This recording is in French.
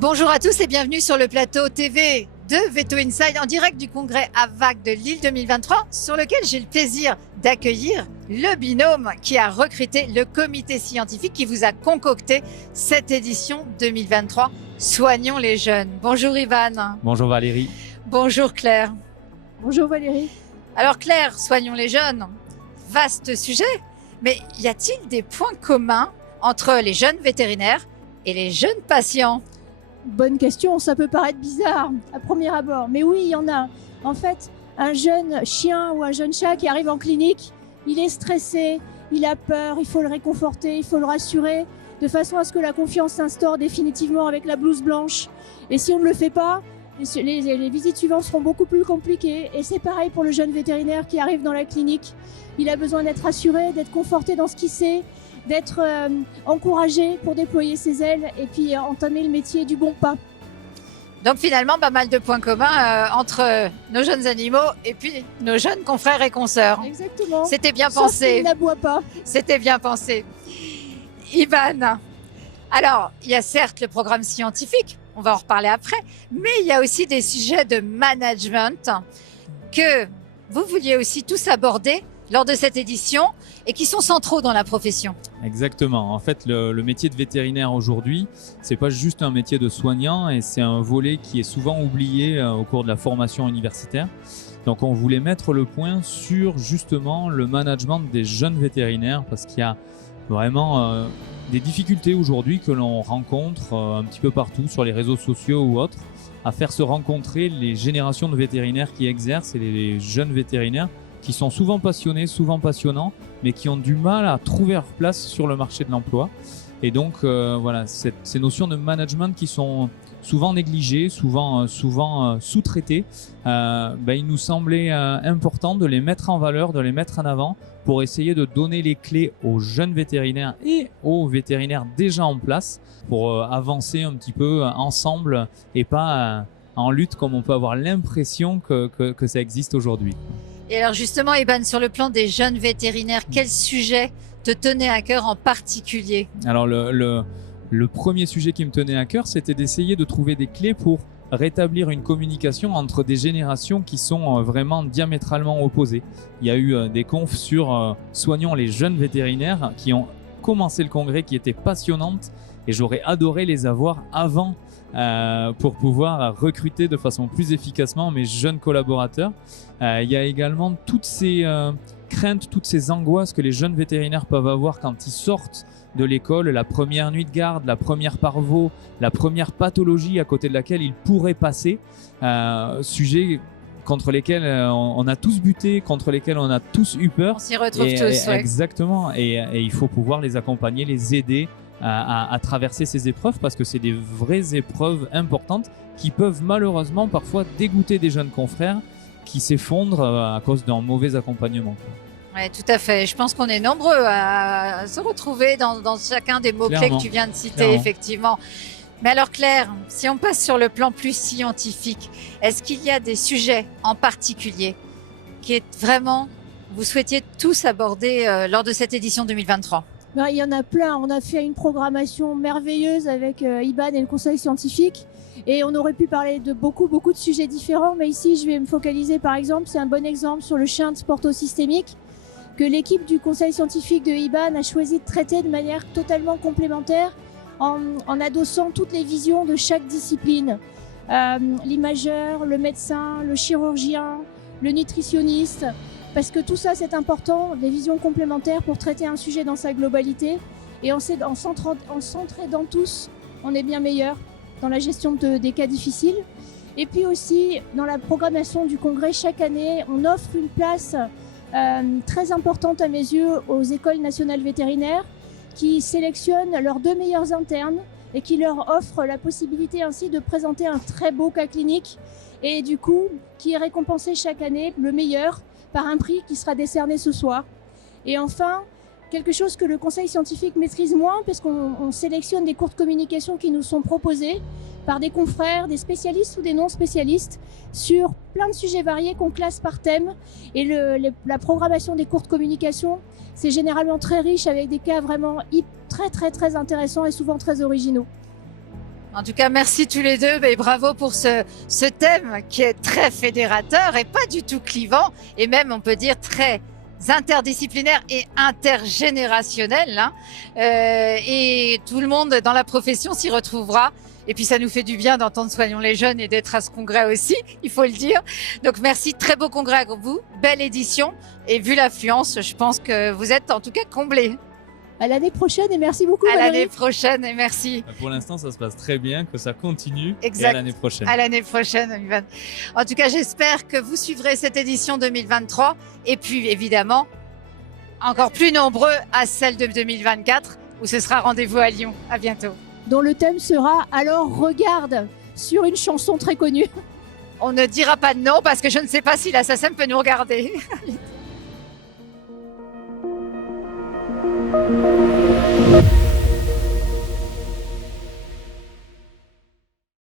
Bonjour à tous et bienvenue sur le plateau TV de Veto Inside en direct du congrès AVAC de Lille 2023 sur lequel j'ai le plaisir d'accueillir le binôme qui a recruté le comité scientifique qui vous a concocté cette édition 2023 Soignons les jeunes. Bonjour Ivan. Bonjour Valérie. Bonjour Claire. Bonjour Valérie. Alors Claire, Soignons les jeunes, vaste sujet, mais y a-t-il des points communs entre les jeunes vétérinaires et les jeunes patients ? Bonne question, ça peut paraître bizarre à premier abord, mais oui, il y en a. En fait, un jeune chien ou un jeune chat qui arrive en clinique, il est stressé, il a peur, il faut le réconforter, il faut le rassurer, de façon à ce que la confiance s'instaure définitivement avec la blouse blanche. Et si on ne le fait pas, les visites suivantes seront beaucoup plus compliquées. Et c'est pareil pour le jeune vétérinaire qui arrive dans la clinique. Il a besoin d'être rassuré, d'être conforté dans ce qu'il sait, d'être encouragé pour déployer ses ailes et puis entamer le métier du bon pas. Donc finalement, pas mal de points communs entre nos jeunes animaux et puis nos jeunes confrères et consoeurs. Exactement. C'était bien Sauf pensé. qu'il n'aboie pas. C'était bien pensé. Ivan, alors il y a certes le programme scientifique, on va en reparler après, mais il y a aussi des sujets de management que vous vouliez aussi tous aborder lors de cette édition et qui sont centraux dans la profession. Exactement. En fait, le métier de vétérinaire aujourd'hui, c'est pas juste un métier de soignant et c'est un volet qui est souvent oublié au cours de la formation universitaire. Donc, on voulait mettre le point sur justement le management des jeunes vétérinaires parce qu'il y a vraiment des difficultés aujourd'hui que l'on rencontre un petit peu partout sur les réseaux sociaux ou autres à faire se rencontrer les générations de vétérinaires qui exercent et les jeunes vétérinaires qui sont souvent passionnés, souvent passionnants, mais qui ont du mal à trouver leur place sur le marché de l'emploi. Et donc, voilà, ces notions de management qui sont souvent négligées, souvent sous-traitées, il nous semblait important de les mettre en valeur, de les mettre en avant pour essayer de donner les clés aux jeunes vétérinaires et aux vétérinaires déjà en place pour avancer un petit peu ensemble et pas en lutte comme on peut avoir l'impression que ça existe aujourd'hui. Et alors justement, Ivan, sur le plan des jeunes vétérinaires, quel sujet te tenait à cœur en particulier ? Alors le premier sujet qui me tenait à cœur, c'était d'essayer de trouver des clés pour rétablir une communication entre des générations qui sont vraiment diamétralement opposées. Il y a eu des confs sur Soignons les jeunes vétérinaires qui ont commencé le congrès, qui étaient passionnantes et j'aurais adoré les avoir avant pour pouvoir recruter de façon plus efficacement mes jeunes collaborateurs. Il y a également toutes ces craintes, toutes ces angoisses que les jeunes vétérinaires peuvent avoir quand ils sortent de l'école, la première nuit de garde, la première parvo, la première pathologie à côté de laquelle ils pourraient passer, sujet contre lesquels on a tous buté, contre lesquels on a tous eu peur. On s'y retrouve tous, ouais. Exactement, et il faut pouvoir les accompagner, les aider à traverser ces épreuves parce que c'est des vraies épreuves importantes qui peuvent malheureusement parfois dégoûter des jeunes confrères qui s'effondrent à cause d'un mauvais accompagnement. Oui, tout à fait. Je pense qu'on est nombreux à se retrouver dans chacun des mots-clés que tu viens de citer, effectivement. Mais alors Claire, si on passe sur le plan plus scientifique, est-ce qu'il y a des sujets en particulier qui est vraiment, vous souhaitiez tous aborder lors de cette édition 2023 ? Il y en a plein. On a fait une programmation merveilleuse avec Iban et le conseil scientifique. Et on aurait pu parler de beaucoup de sujets différents. Mais ici, je vais me focaliser par exemple, c'est un bon exemple sur le chien de sport systémique que l'équipe du conseil scientifique de Iban a choisi de traiter de manière totalement complémentaire en adossant toutes les visions de chaque discipline. L'imageur, le médecin, le chirurgien, le nutritionniste. Parce que tout ça, c'est important, des visions complémentaires pour traiter un sujet dans sa globalité. Et en s'entraidant tous, on est bien meilleur dans la gestion des cas difficiles. Et puis aussi, dans la programmation du congrès, chaque année, on offre une place très importante à mes yeux aux écoles nationales vétérinaires qui sélectionnent leurs 2 meilleurs internes et qui leur offrent la possibilité ainsi de présenter un très beau cas clinique et du coup, qui est récompensé chaque année, le meilleur, par un prix qui sera décerné ce soir. Et enfin, quelque chose que le conseil scientifique maîtrise moins, parce qu'on sélectionne des cours de communication qui nous sont proposés, par des confrères, des spécialistes ou des non-spécialistes sur plein de sujets variés qu'on classe par thème. Et la programmation des cours de communication, c'est généralement très riche avec des cas vraiment très intéressants et souvent très originaux. En tout cas, merci tous les deux et bravo pour ce thème qui est très fédérateur et pas du tout clivant et même, on peut dire, très interdisciplinaire et intergénérationnel. Et tout le monde dans la profession s'y retrouvera. Et puis, ça nous fait du bien d'entendre Soignons les jeunes et d'être à ce congrès aussi, il faut le dire. Donc, merci, très beau congrès à vous, belle édition. Et vu l'affluence, je pense que vous êtes en tout cas comblés. À l'année prochaine et merci beaucoup. À Valérie. l'année prochaine et merci. Pour l'instant, ça se passe très bien, que ça continue. Exact. Et à l'année prochaine. À l'année prochaine, Ivan. En tout cas, j'espère que vous suivrez cette édition 2023 et puis évidemment, encore plus nombreux à celle de 2024 où ce sera rendez-vous à Lyon. À bientôt. Dont le thème sera « Alors regarde » sur une chanson très connue. On ne dira pas non parce que je ne sais pas si la SACEM peut nous regarder.